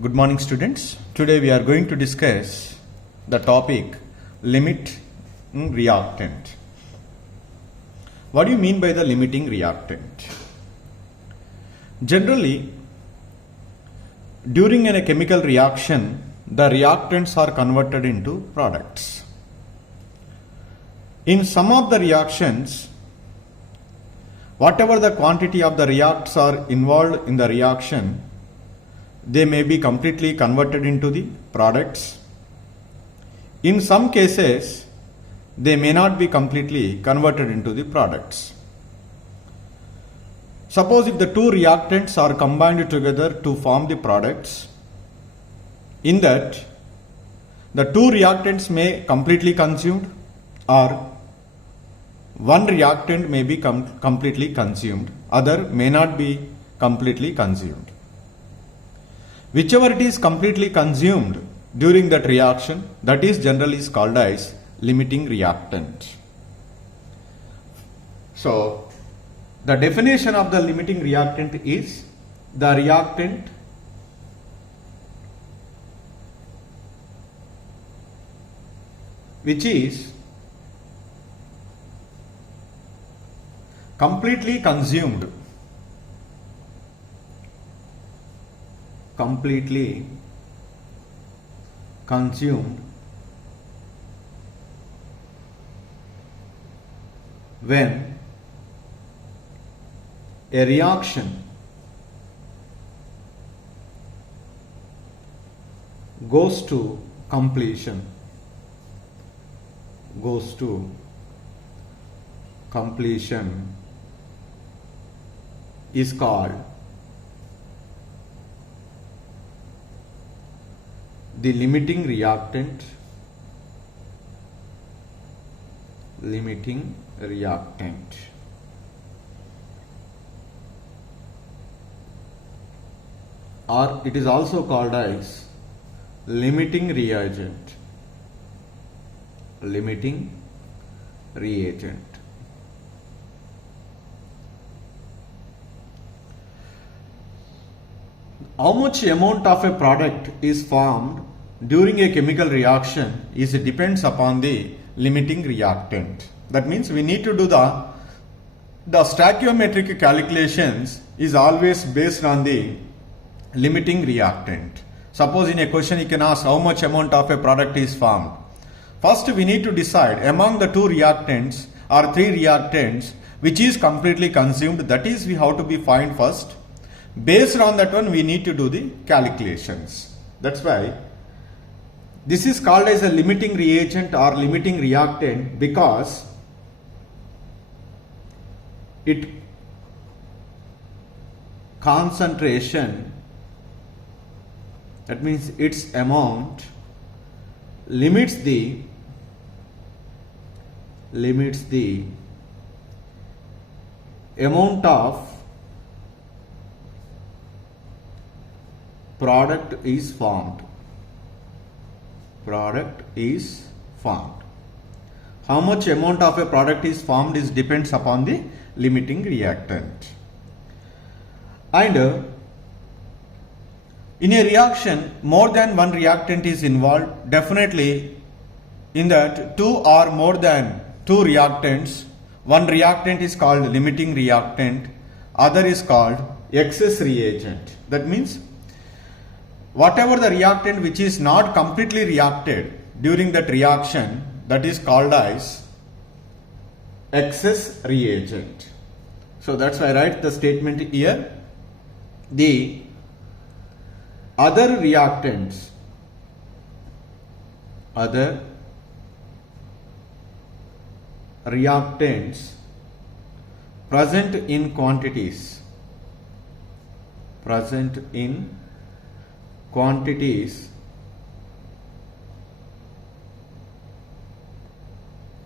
Good morning, students. Today we are going to discuss the topic limit reactant. What do you mean by the limiting reactant? Generally, during a chemical reaction, the reactants are converted into products. In some of the reactions, whatever the quantity of the reacts are involved in the reaction, they may be completely converted into the products. In some cases, they may not be completely converted into the products. Suppose if the two reactants are combined together to form the products, in that the two reactants may completely consumed or one reactant may be completely consumed, other may not be completely consumed. Whichever it is completely consumed during that reaction, that is generally called as limiting reactant. So, the definition of the limiting reactant is the reactant which is completely consumed when a reaction goes to completion is called the limiting reactant. Or it is also called as limiting reagent. How much amount of a product is formed during a chemical reaction depends upon the limiting reactant. That means we need to do the stoichiometric calculations is always based on the limiting reactant. Suppose in a question you can ask how much amount of a product is formed. First we need to decide among the two reactants or three reactants which is completely consumed. That is we have to be find first. Based on that one we need to do the calculations. That's why this is called as a limiting reagent or limiting reactant because it concentration, that means its amount limits the amount of product is formed. How much amount of a product is formed depends upon the limiting reactant. And in a reaction, more than one reactant is involved. Definitely, in that two or more than two reactants, one reactant is called limiting reactant, other is called excess reagent. That means whatever the reactant which is not completely reacted during that reaction, that is called as excess reagent. So that's why I write the statement here. The other reactants present in quantities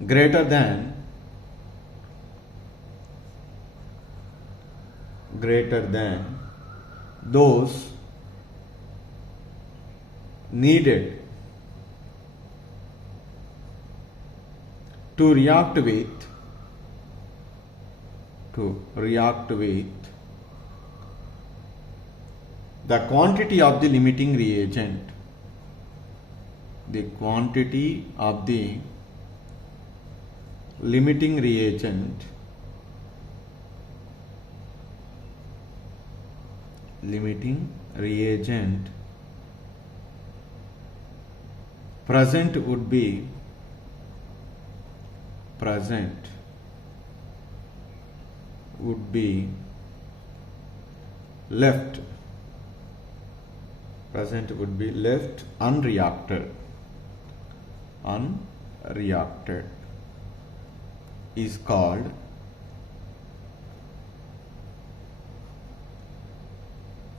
greater than those needed to react with the quantity of the limiting reagent. The quantity of the limiting reagent present would be left unreacted is called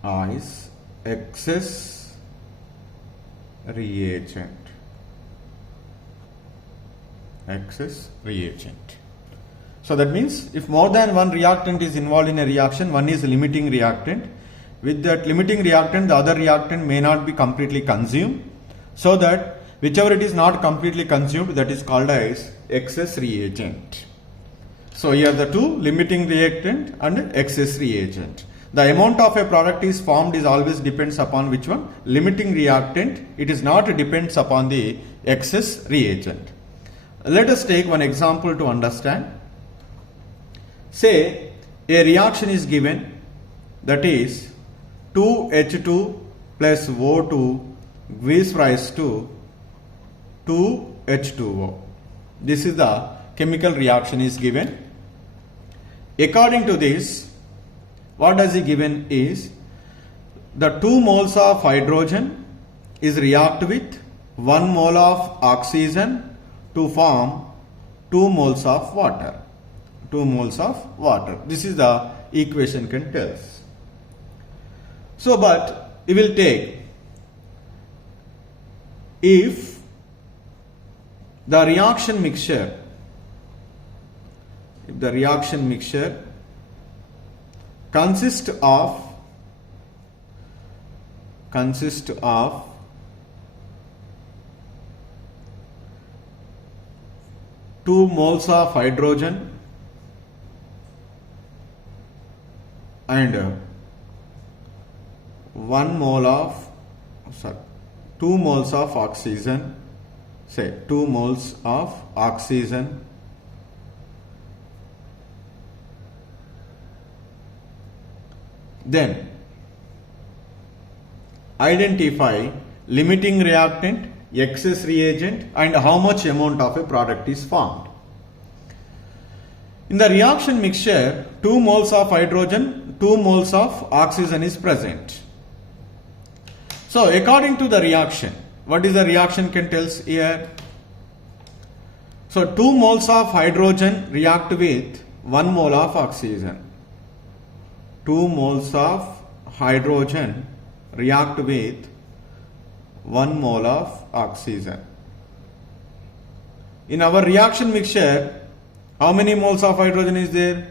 as excess reagent. So that means if more than one reactant is involved in a reaction, one is limiting reactant. With that limiting reactant, the other reactant may not be completely consumed. So that whichever it is not completely consumed, that is called as excess reagent. So here the two, limiting reactant and excess reagent. The amount of a product is formed is always depends upon which one? Limiting reactant. It is not depends upon the excess reagent. Let us take one example to understand. Say a reaction is given, that is 2H2 plus O2 gives rise to 2H2O. This is the chemical reaction is given. According to this, what does it given is the 2 moles of hydrogen is react with 1 mole of oxygen to form 2 moles of water. 2 moles of water. This is the equation can tell us. So, but we will take if the reaction mixture consists of 2 moles of hydrogen and 2 moles of oxygen, say 2 moles of oxygen then identify limiting reactant, excess reagent and how much amount of a product is formed. In the reaction mixture, 2 moles of hydrogen, 2 moles of oxygen is present. So according to the reaction, what is the reaction can tell us here? So 2 moles of hydrogen react with 1 mole of oxygen. 2 moles of hydrogen react with 1 mole of oxygen. In our reaction mixture, how many moles of hydrogen is there?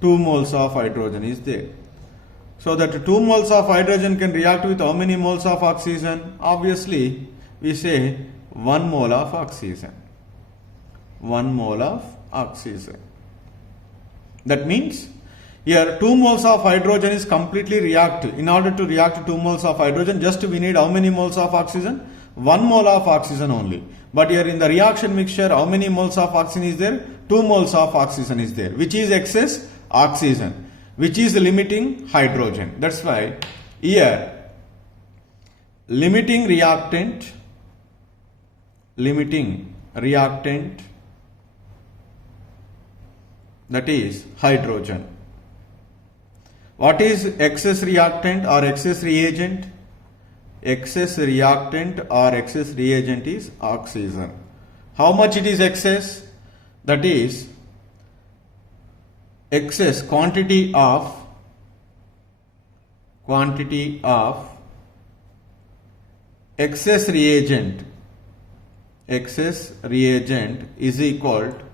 2 moles of hydrogen is there. So that 2 moles of hydrogen can react with how many moles of oxygen? Obviously, we say 1 mole of oxygen. 1 mole of oxygen. That means here 2 moles of hydrogen is completely reactive. In order to react 2 moles of hydrogen, just we need how many moles of oxygen? 1 mole of oxygen only. But here in the reaction mixture, how many moles of oxygen is there? 2 moles of oxygen is there. Which is excess? Oxygen. Which is limiting? Hydrogen. That's why here limiting reactant that is hydrogen. What is excess reactant or excess reagent? Excess reactant or excess reagent is oxygen. How much it is excess? That is excess quantity of excess reagent is equal to,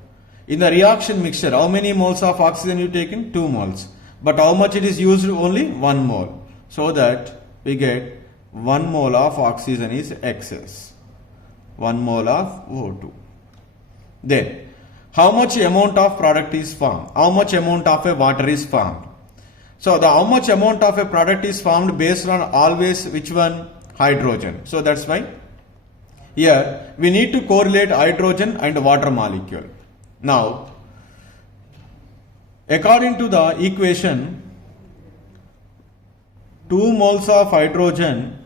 in the reaction mixture, how many moles of oxygen you taken? 2 moles. But how much it is used? Only 1 mole. So that we get 1 mole of oxygen is excess. 1 mole of O2. Then, how much amount of product is formed? How much amount of a water is formed? So the how much amount of a product is formed based on always which one? Hydrogen. So that's why here we need to correlate hydrogen and water molecule. Now, according to the equation, 2 moles of hydrogen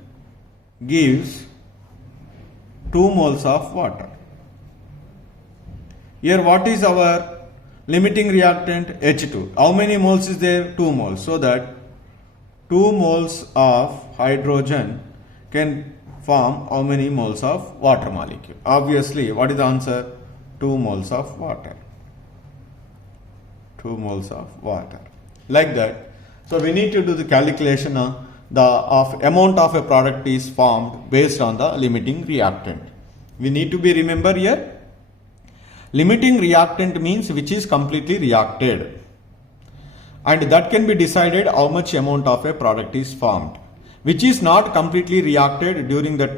gives 2 moles of water. Here what is our limiting reactant? H2. How many moles is there? 2 moles. So that 2 moles of hydrogen can form how many moles of water molecule? Obviously, what is the answer? 2 moles of water. 2 moles of water. Like that. So we need to do the calculation of amount of a product is formed based on the limiting reactant. We need to be remember here. Limiting reactant means which is completely reacted, and that can be decided how much amount of a product is formed. Which is not completely reacted during the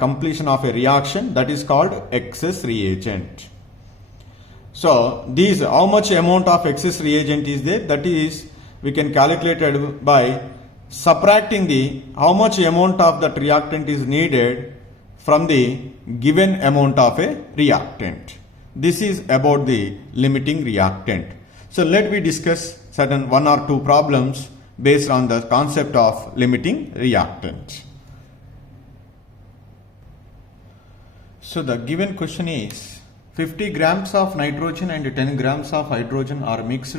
completion of a reaction, that is called excess reagent. So these how much amount of excess reagent is there, that is we can calculate it by subtracting the how much amount of that reactant is needed from the given amount of a reactant. This is about the limiting reactant. So let me discuss certain 1 or 2 problems based on the concept of limiting reactant. So the given question is 50 grams of nitrogen and 10 grams of hydrogen are mixed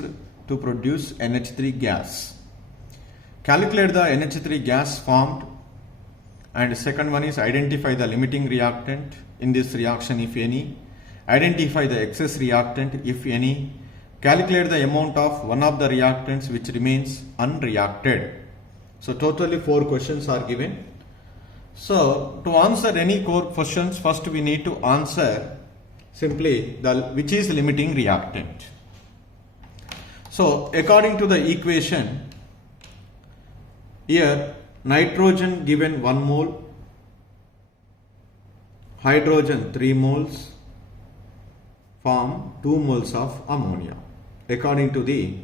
to produce NH3 gas. Calculate the NH3 gas formed, and second one is identify the limiting reactant in this reaction if any. Identify the excess reactant if any. Calculate the amount of one of the reactants which remains unreacted. So totally 4 questions are given. So to answer any core questions, first we need to answer simply which is limiting reactant. So according to the equation, here nitrogen given 1 mole, hydrogen 3 moles, form 2 moles of ammonia according to the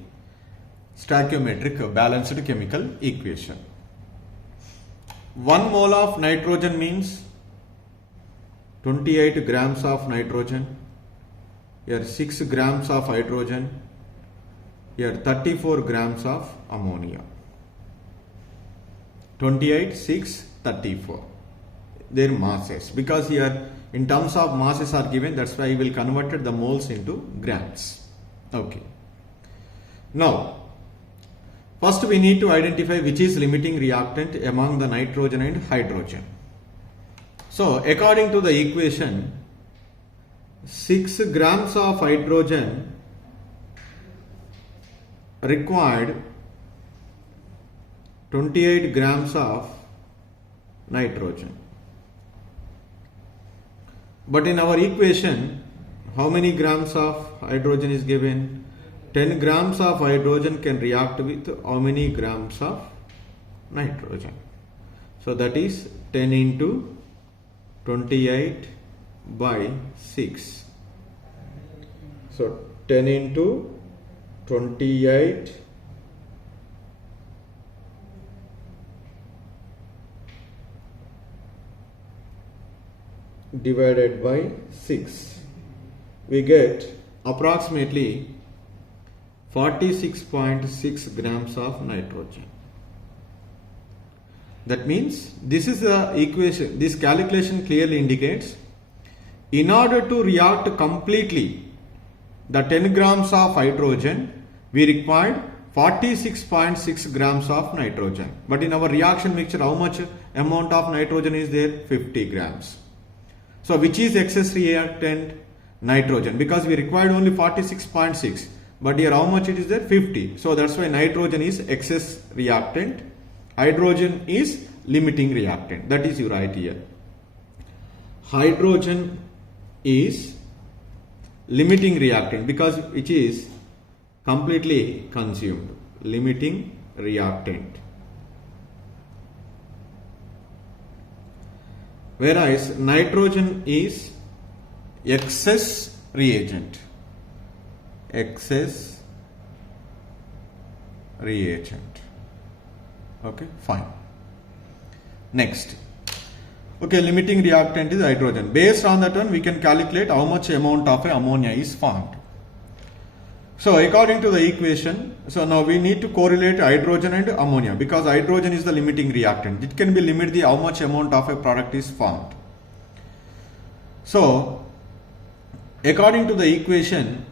stoichiometric balanced chemical equation. 1 mole of nitrogen means 28 grams of nitrogen, here 6 grams of hydrogen, here 34 grams of ammonia. 28, 6, 34. Their masses, because here in terms of masses are given, that's why I will convert the moles into grams. Okay. Now, first we need to identify which is limiting reactant among the nitrogen and hydrogen. So according to the equation, 6 grams of hydrogen required 28 grams of nitrogen. But in our equation, how many grams of hydrogen is given? 10 grams of hydrogen can react with how many grams of nitrogen? So that is 10 into 28 by 6. So 10 into 28 divided by 6, we get approximately 46.6 grams of nitrogen. That means this is the equation, this calculation clearly indicates in order to react completely the 10 grams of hydrogen, we required 46.6 grams of nitrogen. But in our reaction mixture, how much amount of nitrogen is there? 50 grams. So which is excess reactant? Nitrogen, because we required only 46.6, but here how much it is there? 50. So that's why nitrogen is excess reactant, hydrogen is limiting reactant. That is you write here. Hydrogen is limiting reactant because it is completely consumed. Limiting reactant. Whereas nitrogen is excess reagent. Excess reagent. Okay, fine. Next. Okay, limiting reactant is hydrogen. Based on that one, we can calculate how much amount of ammonia is formed. So according to the equation, so now we need to correlate hydrogen and ammonia, because hydrogen is the limiting reactant. It can be limit the how much amount of a product is formed. So according to the equation,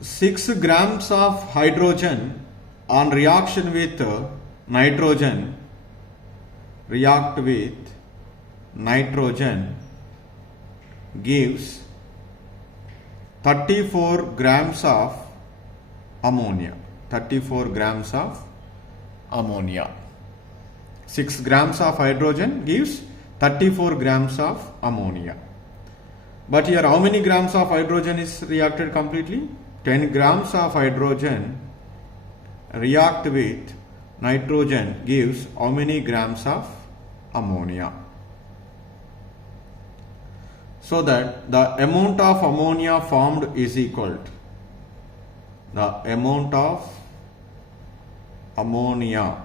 6 grams of hydrogen on reaction with nitrogen, react with nitrogen gives 34 grams of ammonia. 34 grams of ammonia. 6 grams of hydrogen gives 34 grams of ammonia. But here how many grams of hydrogen is reacted completely? 10 grams of hydrogen react with nitrogen gives how many grams of ammonia? So that the amount of ammonia formed is equal to the amount of ammonia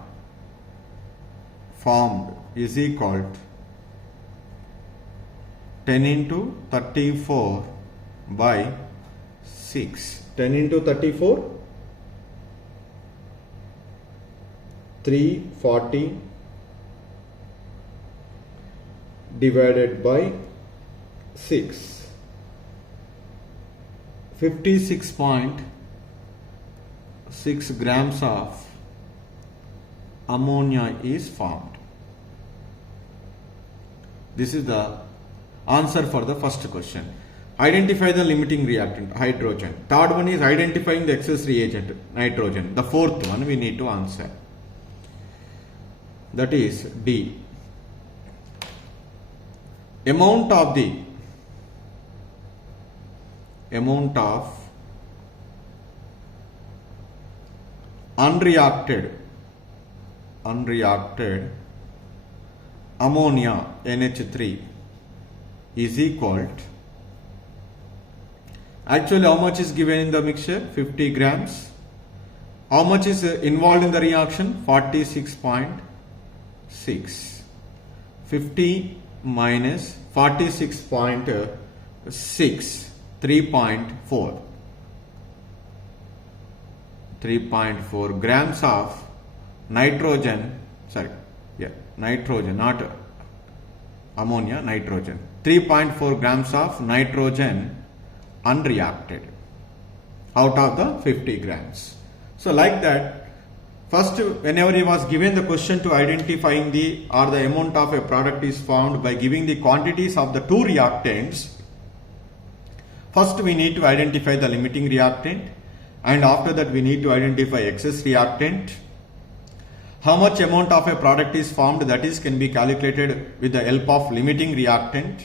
formed is equal to 10 into 34 by 6. 10 into 34, 340 divided by 6. 56.6 grams of ammonia is formed. This is the answer for the first question. Identify the limiting reactant, hydrogen. Third one is identifying the excess reagent, nitrogen. The fourth one we need to answer. That is D. Amount of unreacted ammonia NH3 is equal to, actually how much is given in the mixture? 50 grams. How much is involved in the reaction? 46.6. 50 minus 46.6, 3.4. 3.4 grams of nitrogen, nitrogen, not ammonia, nitrogen. 3.4 grams of nitrogen unreacted out of the 50 grams. So like that, first whenever he was given the question to identifying the amount of a product is found by giving the quantities of the two reactants, first we need to identify the limiting reactant, and after that we need to identify excess reactant. How much amount of a product is formed, that is can be calculated with the help of limiting reactant,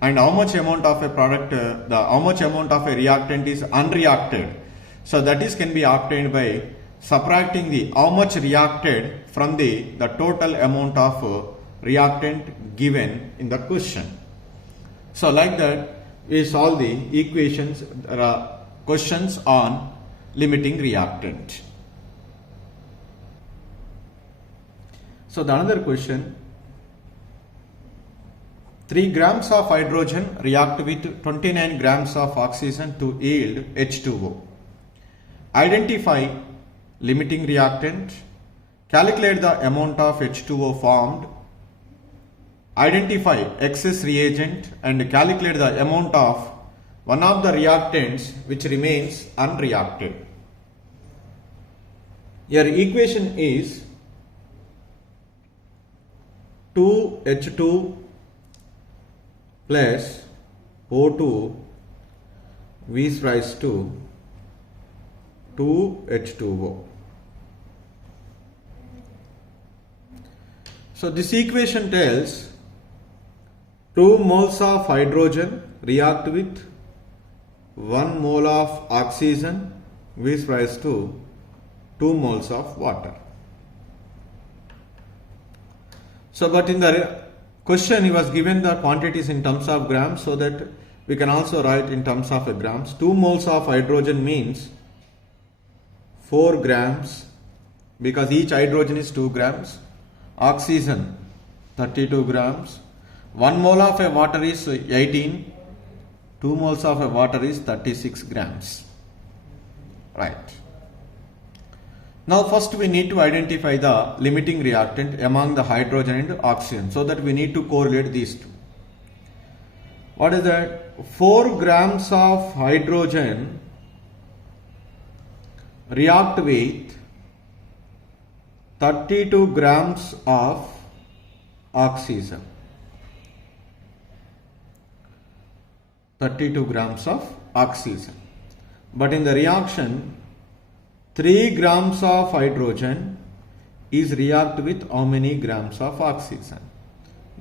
and how much amount of a product, how much amount of a reactant is unreacted. So that is can be obtained by subtracting the how much reacted from the total amount of reactant given in the question. So like that we solve the equations, questions on limiting reactant. So the another question, 3 grams of hydrogen react with 29 grams of oxygen to yield H2O. Identify limiting reactant, calculate the amount of H2O formed, identify excess reagent, and calculate the amount of one of the reactants which remains unreacted. Your equation is 2H2 plus O2 V raised to 2H2O. So this equation tells 2 moles of hydrogen react with 1 mole of oxygen which raised to 2 moles of water. So but in the question he was given the quantities in terms of grams, so that we can also write in terms of grams. 2 moles of hydrogen means 4 grams because each hydrogen is 2 grams, oxygen 32 grams, 1 mole of a water is 18, 2 moles of a water is 36 grams. Right. Now first we need to identify the limiting reactant among the hydrogen and oxygen, so that we need to correlate these two. What is that? 4 grams of hydrogen react with 32 grams of oxygen. 32 grams of oxygen. But in the reaction, 3 grams of hydrogen is react with how many grams of oxygen?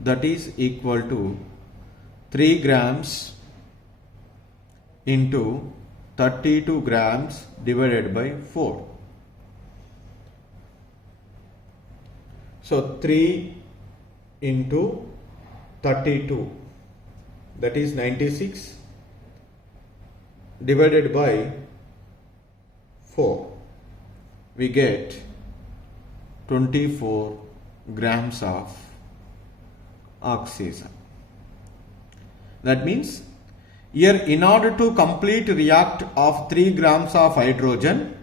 That is equal to 3 grams into 32 grams divided by 4. So 3 into 32, that is 96, divided by 4. We get 24 grams of oxygen. That means here, in order to complete react of 3 grams of hydrogen,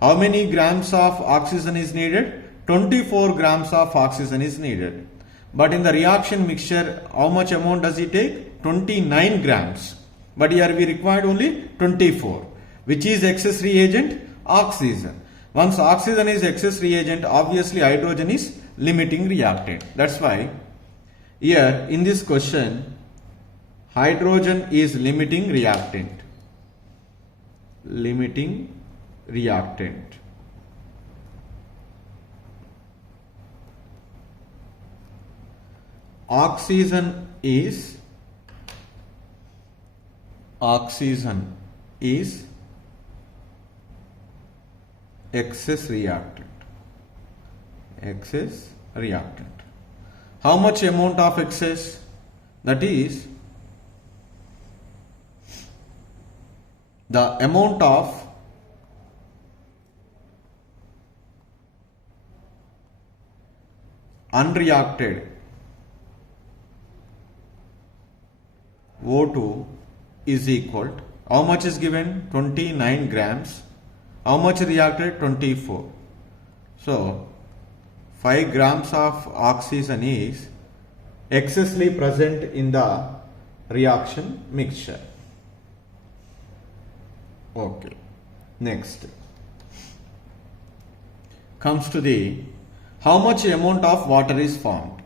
how many grams of oxygen is needed? 24 grams of oxygen is needed. But in the reaction mixture, how much amount does it take? 29 grams. But here we required only 24. Which is excess reagent? Oxygen. Once oxygen is excess reagent, obviously hydrogen is limiting reactant. That's why here in this question, hydrogen is limiting reactant. Limiting reactant. Oxygen is excess reactant. Excess reactant. How much amount of excess? That is the amount of unreacted O2 is equal to, how much is given? 29 grams. How much reacted? 24. So 5 grams of oxygen is excessively present in the reaction mixture. Okay. Next comes to the how much amount of water is formed.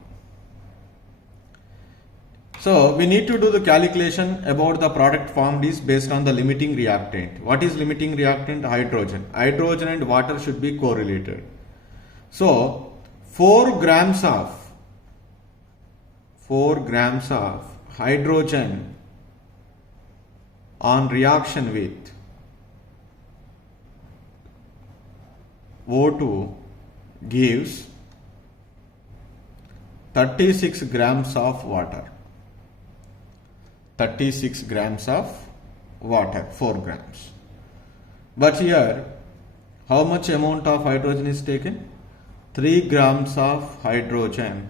So we need to do the calculation about the product formed is based on the limiting reactant. What is limiting reactant? Hydrogen. Hydrogen and water should be correlated. So 4 grams of hydrogen on reaction with O2 gives 36 grams of water. 36 grams of water, 4 grams. But here, how much amount of hydrogen is taken? 3 grams of hydrogen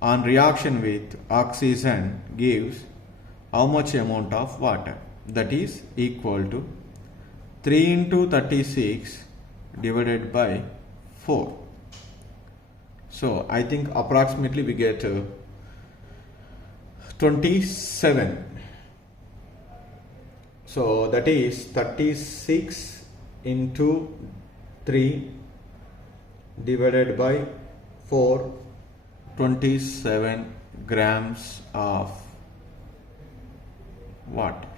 on reaction with oxygen gives how much amount of water? That is equal to 3 into 36 divided by 4. So I think approximately we get 27. So that is 36 into 3 divided by 4, 27 grams of water.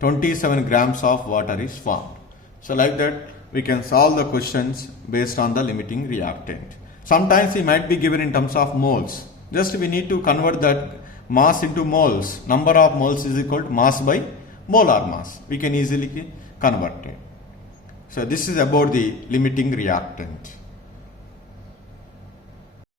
27 grams of water is formed. So like that we can solve the questions based on the limiting reactant. Sometimes it might be given in terms of moles. Just we need to convert that mass into moles. Number of moles is equal to mass by molar mass. We can easily convert it. So this is about the limiting reactant.